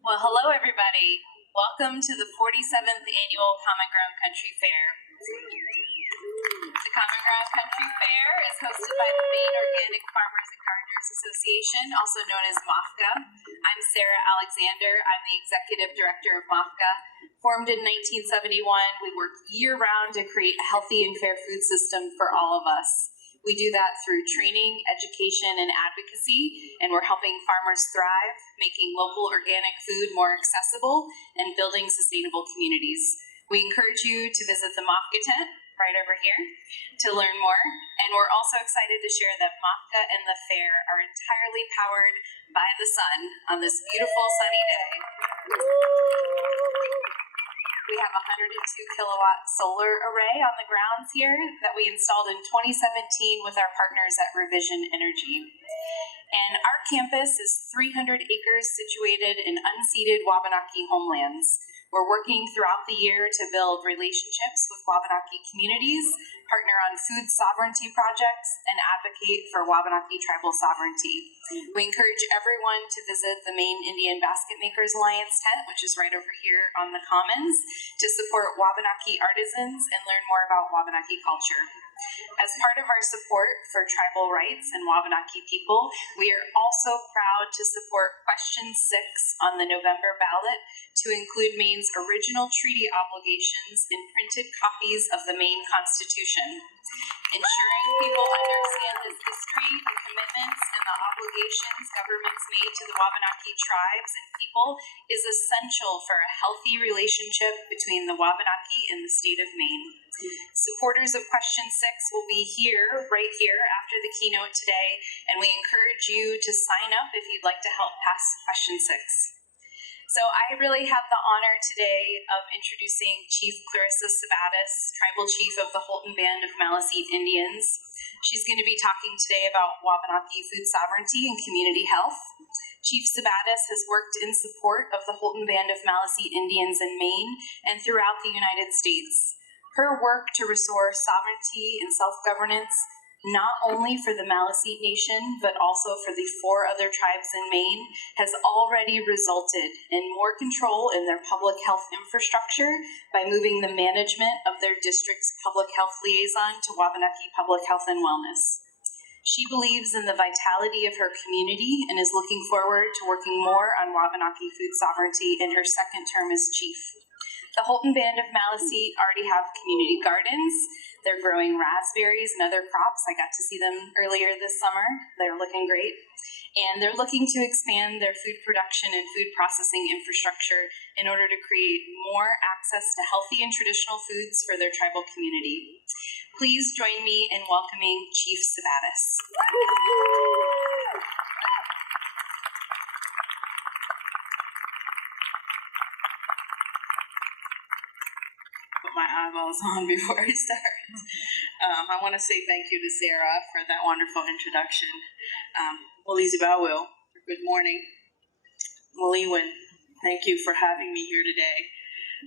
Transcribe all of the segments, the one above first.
Well, hello everybody. Welcome to the 47th Annual Common Ground Country Fair. The Common Ground Country Fair is hosted by the Maine Organic Farmers and Gardeners Association, also known as MOFGA. I'm Sarah Alexander. I'm the Executive Director of MOFGA. Formed in 1971, we work year-round to create a healthy and fair food system for all of us. We do that through training, education, and advocacy, and we're helping farmers thrive, making local organic food more accessible, and building sustainable communities. We encourage you to visit the MOFGA tent right over here to learn more, and we're also excited to share that MOFGA and the fair are entirely powered by the sun on this beautiful sunny day. We have a 102 kilowatt solar array on the grounds here that we installed in 2017 with our partners at Revision Energy. And our campus is 300 acres situated in unceded Wabanaki homelands. We're working throughout the year to build relationships with Wabanaki communities, partner on food sovereignty projects, and advocate for Wabanaki tribal sovereignty. We encourage everyone to visit the Maine Indian Basket Makers Alliance tent, which is right over here on the Commons, to support Wabanaki artisans and learn more about Wabanaki culture. As part of our support for tribal rights and Wabanaki people, we are also proud to support Question 6 on the November ballot to include Maine's original treaty obligations in printed copies of the Maine Constitution. Ensuring people understand this history, the commitments, and the obligations governments made to the Wabanaki tribes and people is essential for a healthy relationship between the Wabanaki and the state of Maine. Supporters of Question 6 will be here, right here, after the keynote today, and we encourage you to sign up if you'd like to help pass Question 6. So I really have the honor today of introducing Chief Clarissa Sabattis, Tribal Chief of the Houlton Band of Maliseet Indians. She's going to be talking today about Wabanaki food sovereignty and community health. Chief Sabattis has worked in support of the Houlton Band of Maliseet Indians in Maine and throughout the United States. Her work to restore sovereignty and self-governance, not only for the Maliseet Nation, but also for the 4 other tribes in Maine, has already resulted in more control in their public health infrastructure by moving the management of their district's public health liaison to Wabanaki Public Health and Wellness. She believes in the vitality of her community and is looking forward to working more on Wabanaki food sovereignty in her second term as chief. The Houlton Band of Maliseet already have community gardens. They're growing raspberries and other crops. I got to see them earlier this summer. They're looking great. And they're looking to expand their food production and food processing infrastructure in order to create more access to healthy and traditional foods for their tribal community. Please join me in welcoming Chief Sabattis. Put my eyeballs on before I start. I want to say thank you to Sarah for that wonderful introduction. Good morning. Maliwan, thank you for having me here today.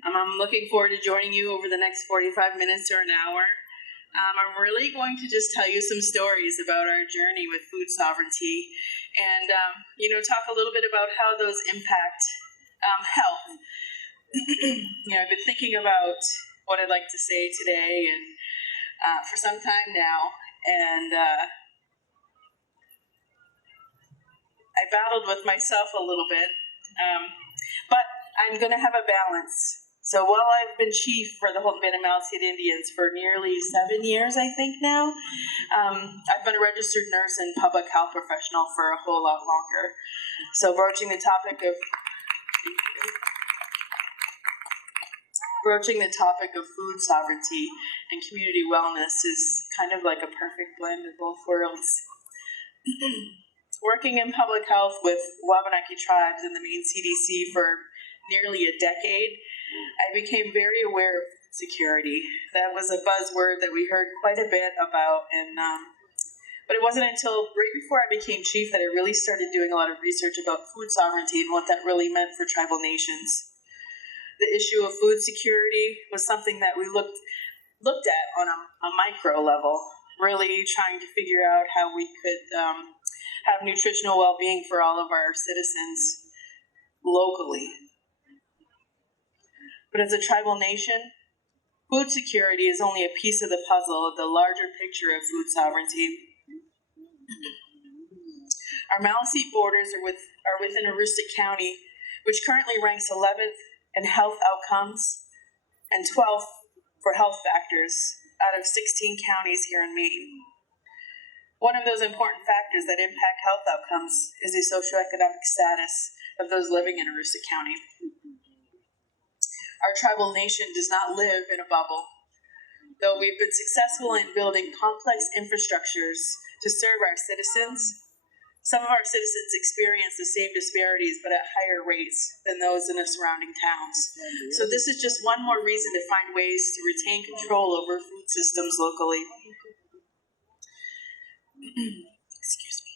I'm looking forward to joining you over the next 45 minutes or an hour. I'm really going to just tell you some stories about our journey with food sovereignty and, talk a little bit about how those impact health. I've been thinking about what I'd like to say today and for some time now, and I battled with myself a little bit, but I'm going to have a balance. So while I've been chief for the Houlton Band of Maliseet Indians for nearly 7 years, I think now, I've been a registered nurse and public health professional for a whole lot longer. So broaching the topic of food sovereignty and community wellness is kind of like a perfect blend of both worlds. Working in public health with Wabanaki tribes and the Maine CDC for nearly a decade, I became very aware of food security. That was a buzzword that we heard quite a bit about, but it wasn't until right before I became chief that I really started doing a lot of research about food sovereignty and what that really meant for tribal nations. The issue of food security was something that we looked at on a micro level, really trying to figure out how we could have nutritional well-being for all of our citizens. locally. But as a tribal nation, food security is only a piece of the puzzle of the larger picture of food sovereignty. Our Maliseet borders are within Aroostook County, which currently ranks 11th in health outcomes and 12th for health factors out of 16 counties here in Maine. One of those important factors that impact health outcomes is the socioeconomic status of those living in Aroostook County. Our tribal nation does not live in a bubble. Though we've been successful in building complex infrastructures to serve our citizens, some of our citizens experience the same disparities but at higher rates than those in the surrounding towns. So this is just one more reason to find ways to retain control over food systems locally. Excuse me.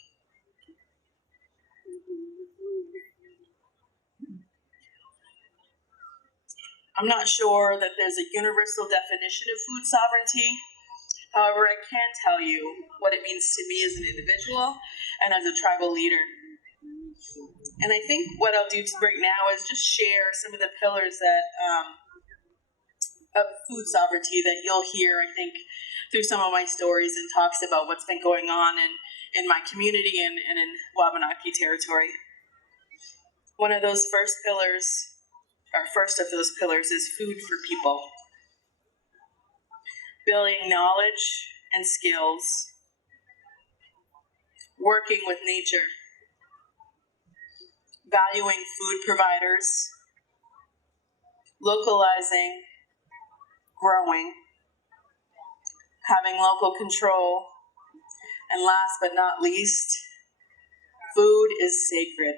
I'm not sure that there's a universal definition of food sovereignty. However, I can tell you what it means to me as an individual and as a tribal leader. And I think what I'll do right now is just share some of the pillars that of food sovereignty that you'll hear, I think, through some of my stories and talks about what's been going on in my community and in Wabanaki territory. One of those first pillars, or first of those pillars, is food for people. Building knowledge and skills, working with nature, valuing food providers, localizing, growing, having local control, and last but not least, food is sacred.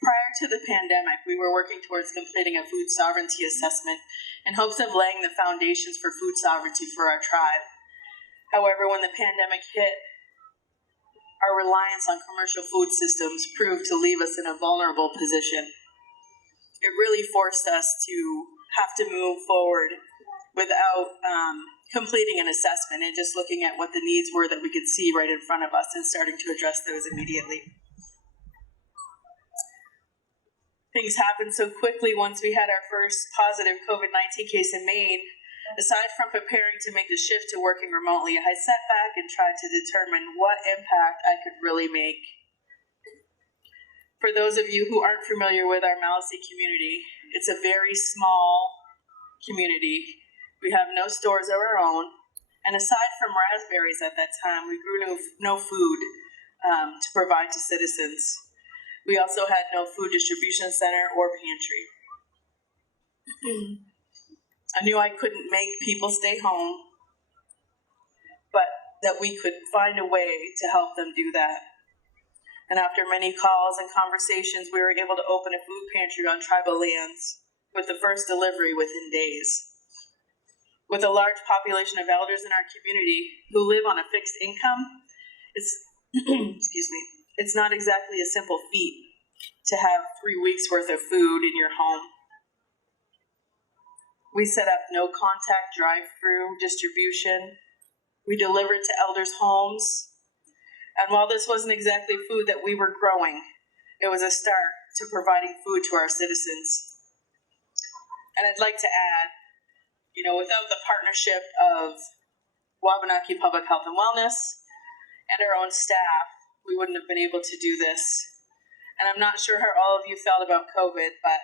Prior to the pandemic, we were working towards completing a food sovereignty assessment in hopes of laying the foundations for food sovereignty for our tribe. However, when the pandemic hit, our reliance on commercial food systems proved to leave us in a vulnerable position. It really forced us to have to move forward without completing an assessment and just looking at what the needs were that we could see right in front of us and starting to address those immediately. Things happened so quickly once we had our first positive COVID-19 case in Maine. Aside from preparing to make the shift to working remotely, I sat back and tried to determine what impact I could really make. For those of you who aren't familiar with our Maliseet community, it's a very small community. We have no stores of our own, and aside from raspberries at that time, we grew no food to provide to citizens. We also had no food distribution center or pantry. I knew I couldn't make people stay home, but that we could find a way to help them do that. And after many calls and conversations, we were able to open a food pantry on tribal lands with the first delivery within days. With a large population of elders in our community who live on a fixed income, it's not exactly a simple feat to have 3 weeks worth of food in your home. We set up no contact drive-through distribution. We delivered to elders' homes. And while this wasn't exactly food that we were growing, it was a start to providing food to our citizens. And I'd like to add, without the partnership of Wabanaki Public Health and Wellness and our own staff, we wouldn't have been able to do this. And I'm not sure how all of you felt about COVID, but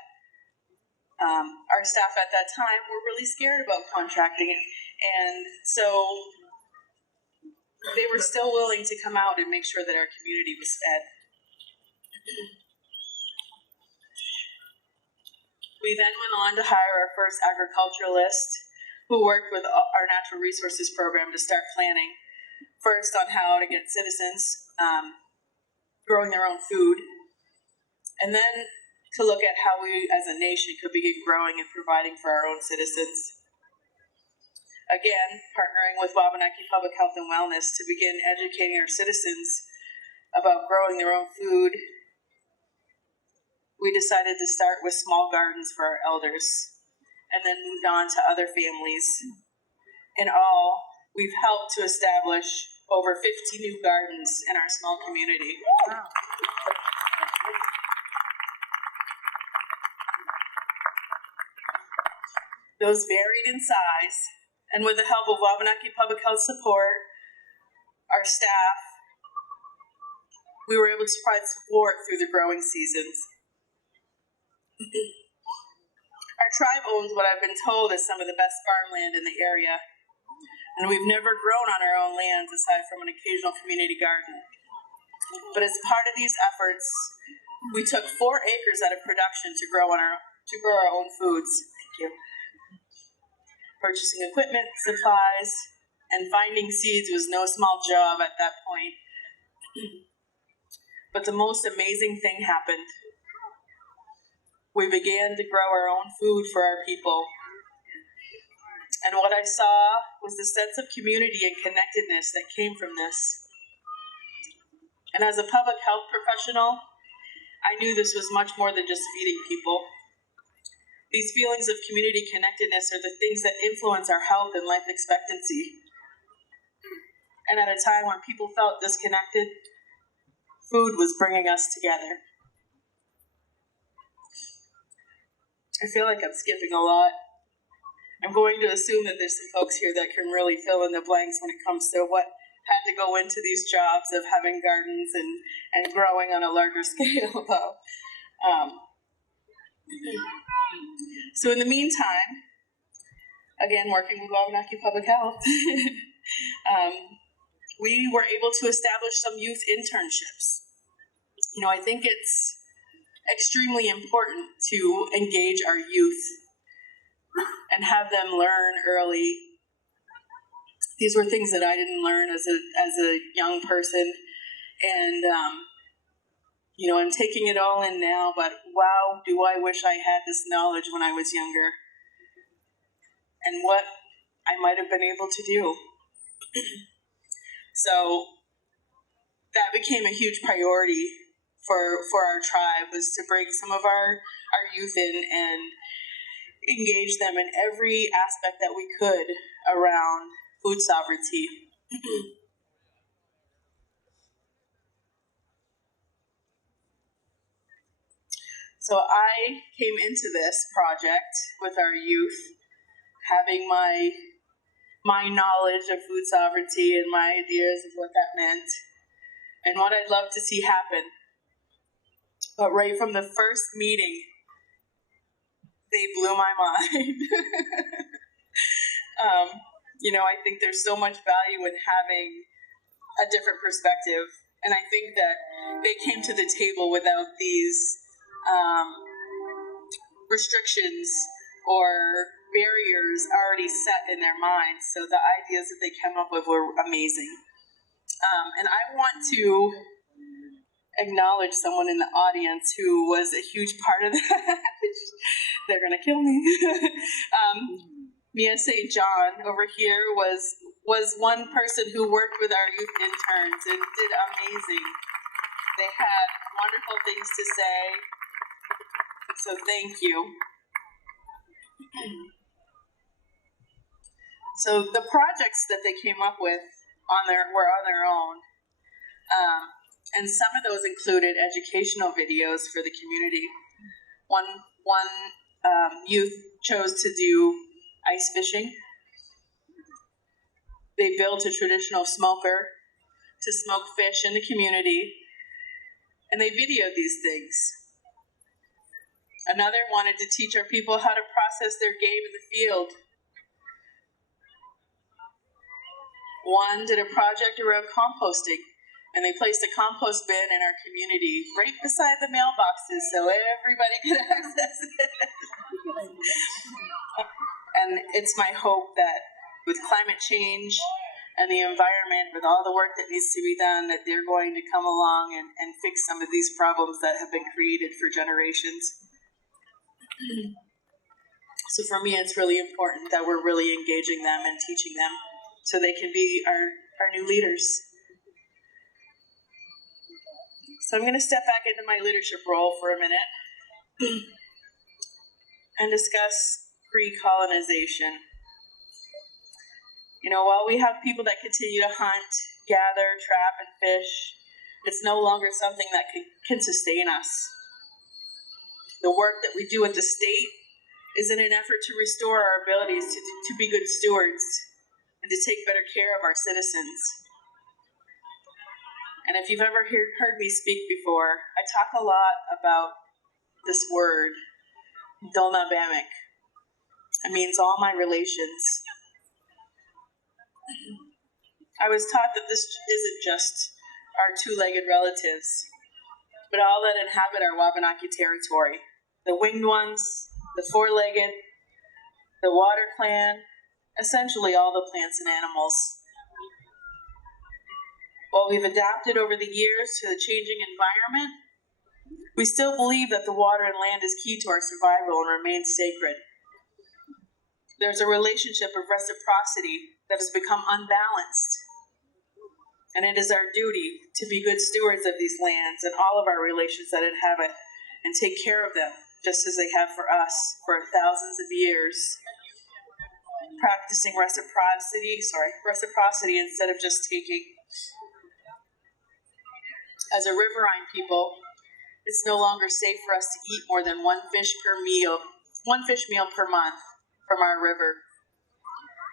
our staff at that time were really scared about contracting it. And so they were still willing to come out and make sure that our community was fed. We then went on to hire our first agriculturalist who worked with our natural resources program to start planning first on how to get citizens growing their own food, and then to look at how we as a nation could begin growing and providing for our own citizens. Again, partnering with Wabanaki Public Health and Wellness to begin educating our citizens about growing their own food, we decided to start with small gardens for our elders and then moved on to other families. In all, we've helped to establish over 50 new gardens in our small community. Wow. Those varied in size, and with the help of Wabanaki Public Health support, our staff, we were able to provide support through the growing seasons. Our tribe owns what I've been told is some of the best farmland in the area, and we've never grown on our own lands aside from an occasional community garden. But as part of these efforts, we took 4 acres out of production to grow our own foods. Thank you. Purchasing equipment, supplies, and finding seeds was no small job at that point. But the most amazing thing happened. We began to grow our own food for our people. And what I saw was the sense of community and connectedness that came from this. And as a public health professional, I knew this was much more than just feeding people. These feelings of community connectedness are the things that influence our health and life expectancy. And at a time when people felt disconnected, food was bringing us together. I feel like I'm skipping a lot. I'm going to assume that there's some folks here that can really fill in the blanks when it comes to what had to go into these jobs of having gardens and growing on a larger scale, though. So in the meantime, again, working with Wabanaki Public Health, we were able to establish some youth internships. You know, I think it's extremely important to engage our youth and have them learn early. These were things that I didn't learn as a young person, and you know, I'm taking it all in now, but wow, do I wish I had this knowledge when I was younger and what I might have been able to do. So that became a huge priority for our tribe, was to bring some of our youth in and engage them in every aspect that we could around food sovereignty. So I came into this project with our youth, having my knowledge of food sovereignty and my ideas of what that meant, and what I'd love to see happen. But right from the first meeting, they blew my mind. You know, I think there's so much value in having a different perspective, and I think that they came to the table without these restrictions or barriers already set in their minds. So the ideas that they came up with were amazing. And I want to acknowledge someone in the audience who was a huge part of that. They're gonna kill me. Maliseet John over here was one person who worked with our youth interns and did amazing. They had wonderful things to say, so thank you. So the projects that they came up with were on their own, and some of those included educational videos for the community. One youth chose to do ice fishing. They built a traditional smoker to smoke fish in the community, and they videoed these things. Another wanted to teach our people how to process their game in the field. One did a project around composting, and they placed a compost bin in our community right beside the mailboxes so everybody could access it. And it's my hope that with climate change and the environment, with all the work that needs to be done, that they're going to come along and fix some of these problems that have been created for generations. So for me, it's really important that we're really engaging them and teaching them so they can be our new leaders. So I'm going to step back into my leadership role for a minute and discuss pre-colonization. You know, while we have people that continue to hunt gather, trap, and fish, it's no longer something that can sustain us. The work that we do at the state is in an effort to restore our abilities to be good stewards and to take better care of our citizens. And if you've ever heard me speak before, I talk a lot about this word, Dolnabamic. It means all my relations. I was taught that this isn't just our two-legged relatives, but all that inhabit our Wabanaki territory. The winged ones, the four-legged, the water clan, essentially all the plants and animals. While we've adapted over the years to the changing environment, we still believe that the water and land is key to our survival and remains sacred. There's a relationship of reciprocity that has become unbalanced, and it is our duty to be good stewards of these lands and all of our relations that inhabit and take care of them, just as they have for us for thousands of years. Practicing reciprocity instead of just taking. As a riverine people, it's no longer safe for us to eat more than one fish meal per month from our river.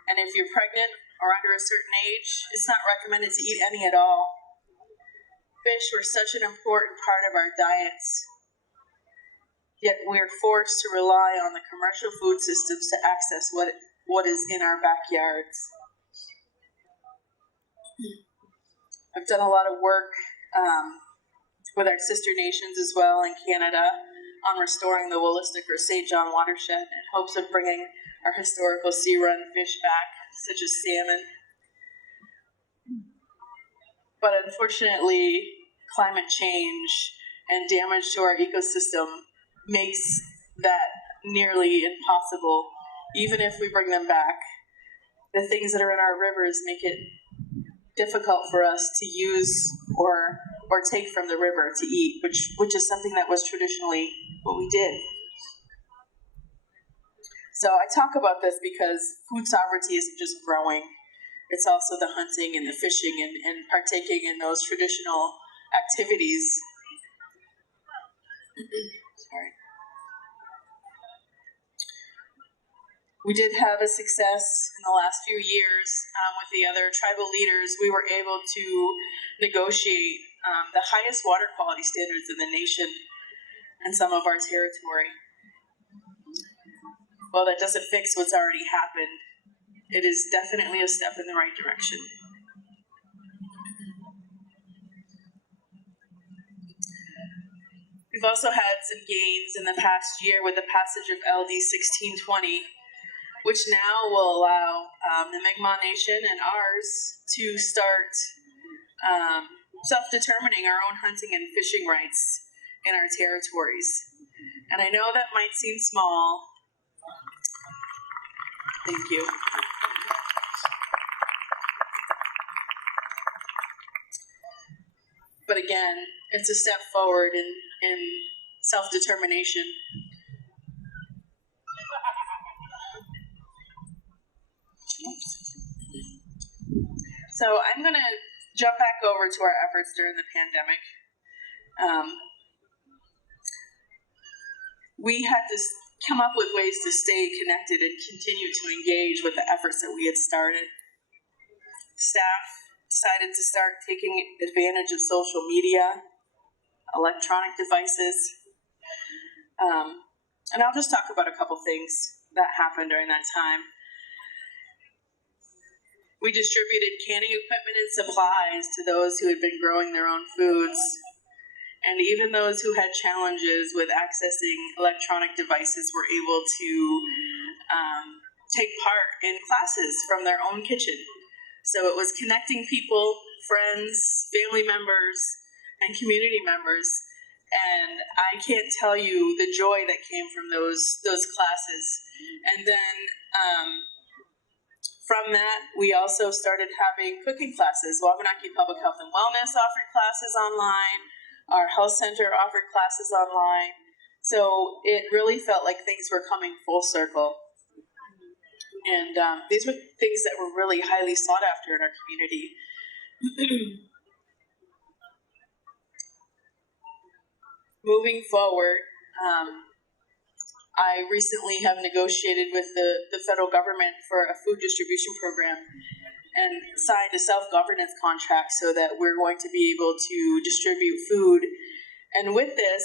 And if you're pregnant or under a certain age, it's not recommended to eat any at all. Fish were such an important part of our diets, yet we're forced to rely on the commercial food systems to access what is in our backyards. I've done a lot of work with our sister nations as well in Canada on restoring the Willistic or St. John watershed in hopes of bringing our historical sea-run fish back, such as salmon. But unfortunately, climate change and damage to our ecosystem makes that nearly impossible. Even if we bring them back, the things that are in our rivers make it difficult for us to use or take from the river to eat, which is something that was traditionally what we did. So I talk about this because food sovereignty isn't just growing, it's also the hunting and the fishing and partaking in those traditional activities. Sorry. We did have a success in the last few years with the other tribal leaders. We were able to negotiate the highest water quality standards in the nation in some of our territory. While that doesn't fix what's already happened, it is definitely a step in the right direction. We've also had some gains in the past year with the passage of LD 1620, which now will allow the Mi'kmaq Nation and ours to start self-determining our own hunting and fishing rights in our territories. And I know that might seem small. Thank you. But again, it's a step forward in self-determination. So I'm going to jump back over to our efforts during the pandemic. We had to come up with ways to stay connected and continue to engage with the efforts that we had started. Staff decided to start taking advantage of social media, electronic devices, and I'll just talk about a couple things that happened during that time. We distributed canning equipment and supplies to those who had been growing their own foods, and even those who had challenges with accessing electronic devices were able to take part in classes from their own kitchen. So it was connecting people, friends, family members, and community members, and I can't tell you the joy that came from those classes. And then from that, we also started having cooking classes. Wabanaki Public Health and Wellness offered classes online. Our health center offered classes online. So it really felt like things were coming full circle. And these were things that were really highly sought after in our community. Moving forward, I recently have negotiated with the federal government for a food distribution program and signed a self-governance contract so that we're going to be able to distribute food. And with this,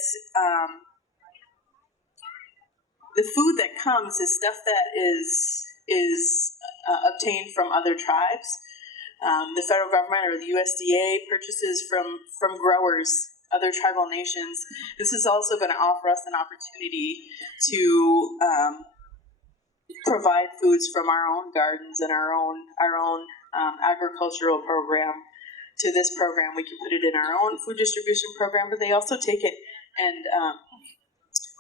the food that comes is stuff that is obtained from other tribes. The federal government or the USDA purchases from growers, other tribal nations. This is also going to offer us an opportunity to provide foods from our own gardens and our own agricultural program to this program. We can put it in our own food distribution program, but they also take it and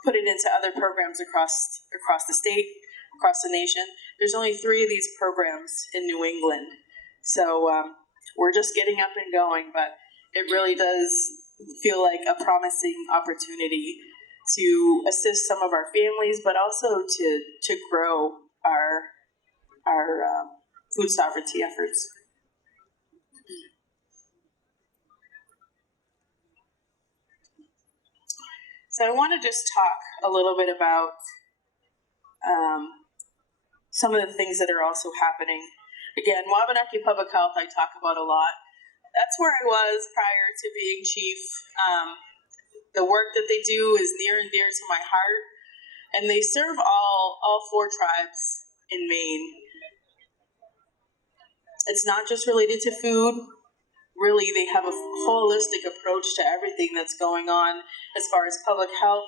put it into other programs across the state, across the nation. There's only 3 of these programs in New England, so we're just getting up and going, but it really does feel like a promising opportunity to assist some of our families, but also to grow our food sovereignty efforts. So I want to just talk a little bit about some of the things that are also happening. Again, Wabanaki Public Health I talk about a lot. That's where I was prior to being chief. The work that they do is near and dear to my heart, and they serve all 4 tribes in Maine. It's not just related to food. Really, they have a holistic approach to everything that's going on as far as public health,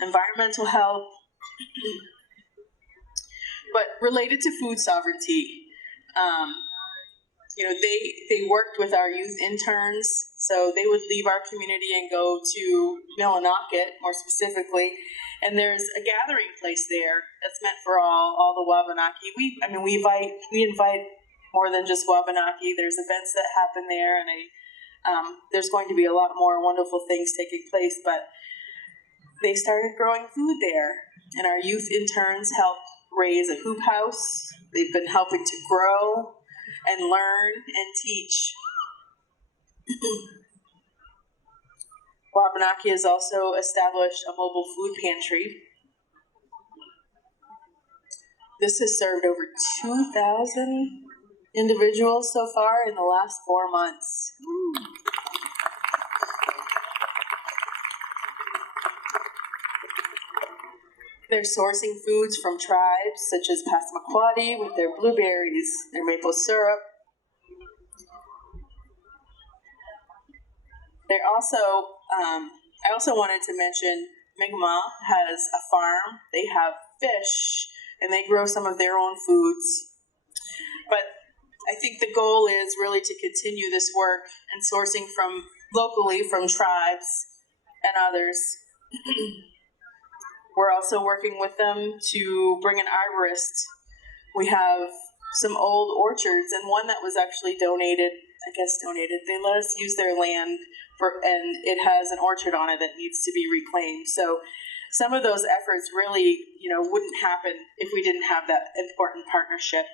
environmental health, but related to food sovereignty. They worked with our youth interns, so they would leave our community and go to Millinocket, more specifically, and there's a gathering place there that's meant for all the Wabanaki. We invite more than just Wabanaki. There's events that happen there, and there's going to be a lot more wonderful things taking place, but they started growing food there, and our youth interns helped raise a hoop house. They've been helping to grow and learn and teach. Wabanaki has also established a mobile food pantry. This has served over 2,000 individuals so far in the last 4 months. They're sourcing foods from tribes such as Passamaquoddy with their blueberries, their maple syrup. They're also, I also wanted to mention Mi'kmaq has a farm. They have fish, and they grow some of their own foods. But I think the goal is really to continue this work and sourcing locally from tribes and others. We're also working with them to bring an arborist. We have some old orchards, and one that was actually donated. They let us use their land, and it has an orchard on it that needs to be reclaimed. So some of those efforts really, wouldn't happen if we didn't have that important partnership.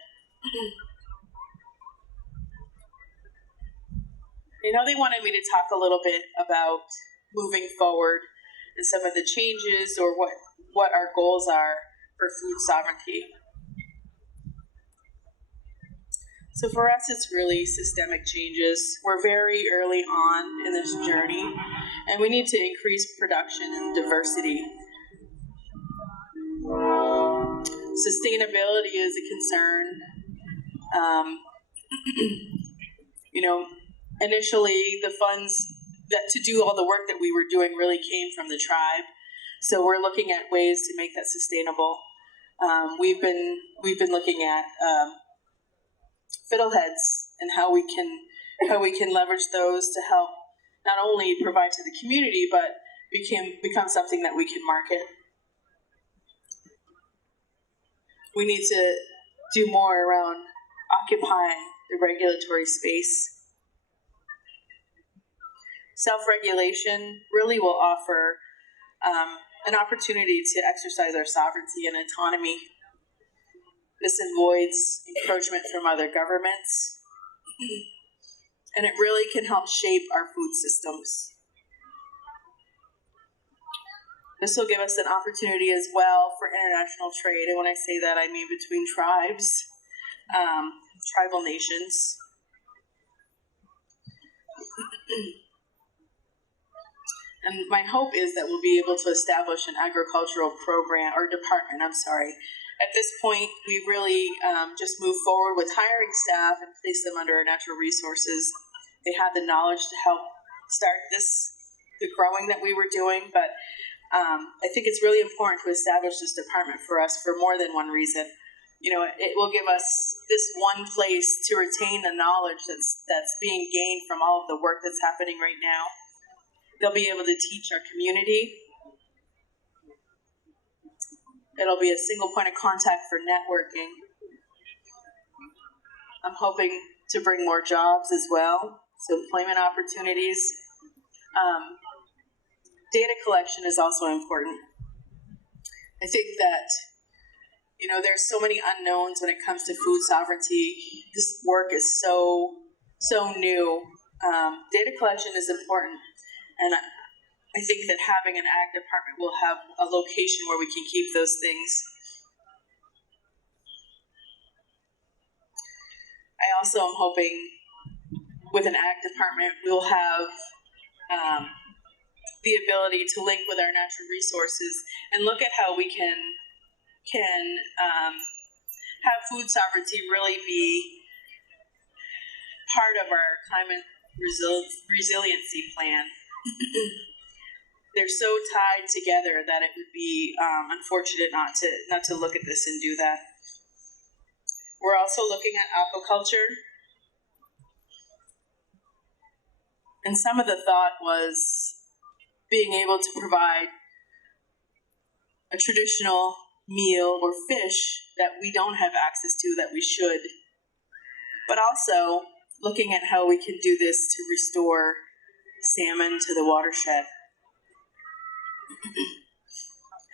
They wanted me to talk a little bit about moving forward and some of the changes or what our goals are for food sovereignty. So for us, it's really systemic changes. We're very early on in this journey, and we need to increase production and diversity. Sustainability is a concern. Initially the funds to do all the work that we were doing really came from the tribe. So we're looking at ways to make that sustainable. We've been looking at fiddleheads and how we can leverage those to help not only provide to the community, but become something that we can market. We need to do more around occupying the regulatory space. Self-regulation really will offer an opportunity to exercise our sovereignty and autonomy. This avoids encroachment from other governments. and it really can help shape our food systems. This will give us an opportunity as well for international trade, and when I say that, I mean between tribes, tribal nations. And my hope is that we'll be able to establish an agricultural program, or department, At this point, we really just move forward with hiring staff and place them under our natural resources. They had the knowledge to help start the growing that we were doing, but I think it's really important to establish this department for us for more than one reason. You know, it will give us this one place to retain the knowledge that's being gained from all of the work that's happening right now. They'll be able to teach our community. It'll be a single point of contact for networking. I'm hoping to bring more jobs as well, so employment opportunities. Data collection is also important. I think that, you know, there's so many unknowns when it comes to food sovereignty. This work is so new. Data collection is important, and I think that having an ag department will have a location where we can keep those things. I also am hoping with an ag department we'll have the ability to link with our natural resources and look at how we can have food sovereignty really be part of our climate resiliency plan. They're so tied together that it would be unfortunate not to look at this and do that. We're also looking at aquaculture. And some of the thought was being able to provide a traditional meal or fish that we don't have access to that we should. But also looking at how we can do this to restore salmon to the watershed.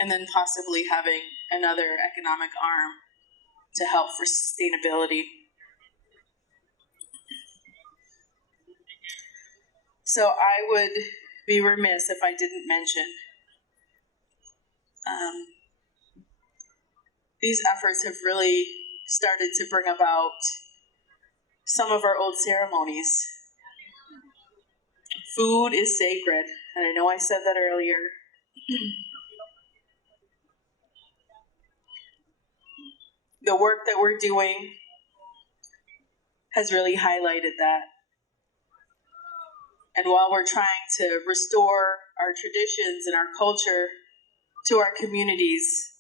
And then possibly having another economic arm to help for sustainability. So I would be remiss if I didn't mention these efforts have really started to bring about some of our old ceremonies. Food is sacred, and I know I said that earlier. The work that we're doing has really highlighted that. And while we're trying to restore our traditions and our culture to our communities,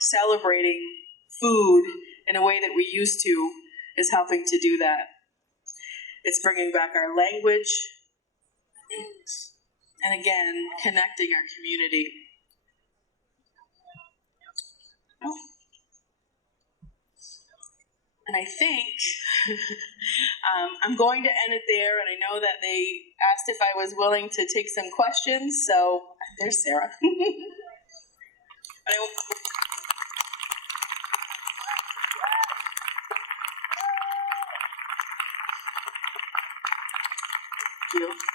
celebrating food in a way that we used to is helping to do that. It's bringing back our language, and again, connecting our community. And I think I'm going to end it there, and I know that they asked if I was willing to take some questions, so there's Sarah. Thank you.